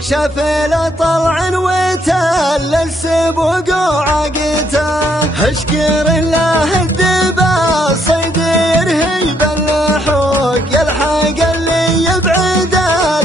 شفل طلع وتل السبوق وعقته اشكر الله الدبا صيد يرهيب اللحوق يلحق اللي يبعد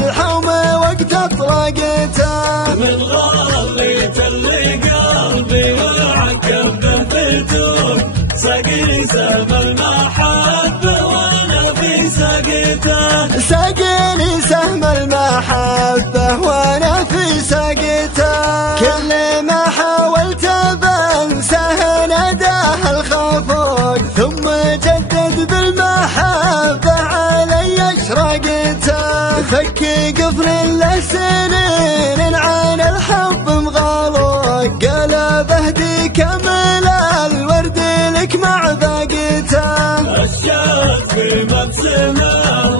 الحوم وقت اطرقته من غاليت اللي قلبي وعقب بالفتوح سقي سهم المحبة وانا في سقته سقيني سهم المحبة وانا في سقته كل ما حاولت بنساه نداه الخفوق ثم جدد بالمحبة علي اشرقته فك قفل له سنين عن الحب مغلوق قلبه دي كمل الورد لك مع باقته الشمس في مبسمه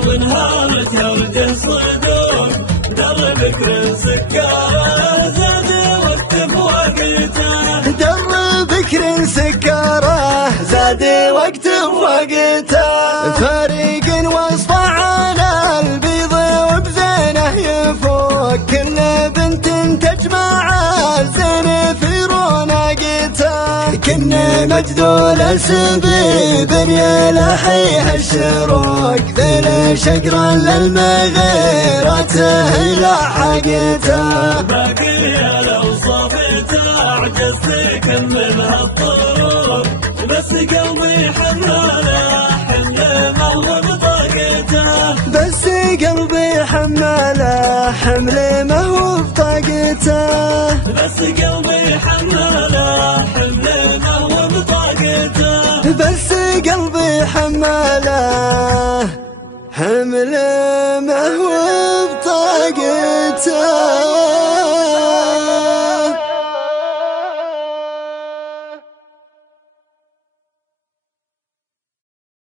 وانهارت هرج صدور در بكر سكاره زاد وقت بوقته در بكر سكاره زاد وقت بوقته فريق وصفه على البيض وبزينه يفوق كل بنت تجمع الزين في رونقته كنا مجدول سبيب يلحيها الشروق ذل شقرا للمغيرة لحقته باقي لو صفيته عجزت من هالطرق بس قلبي حماله حمله وبطاقته بس قلبي حماله حمله ما هو بطاقته بس قلبي حماله حمله وبطاقته بس قلبي حماله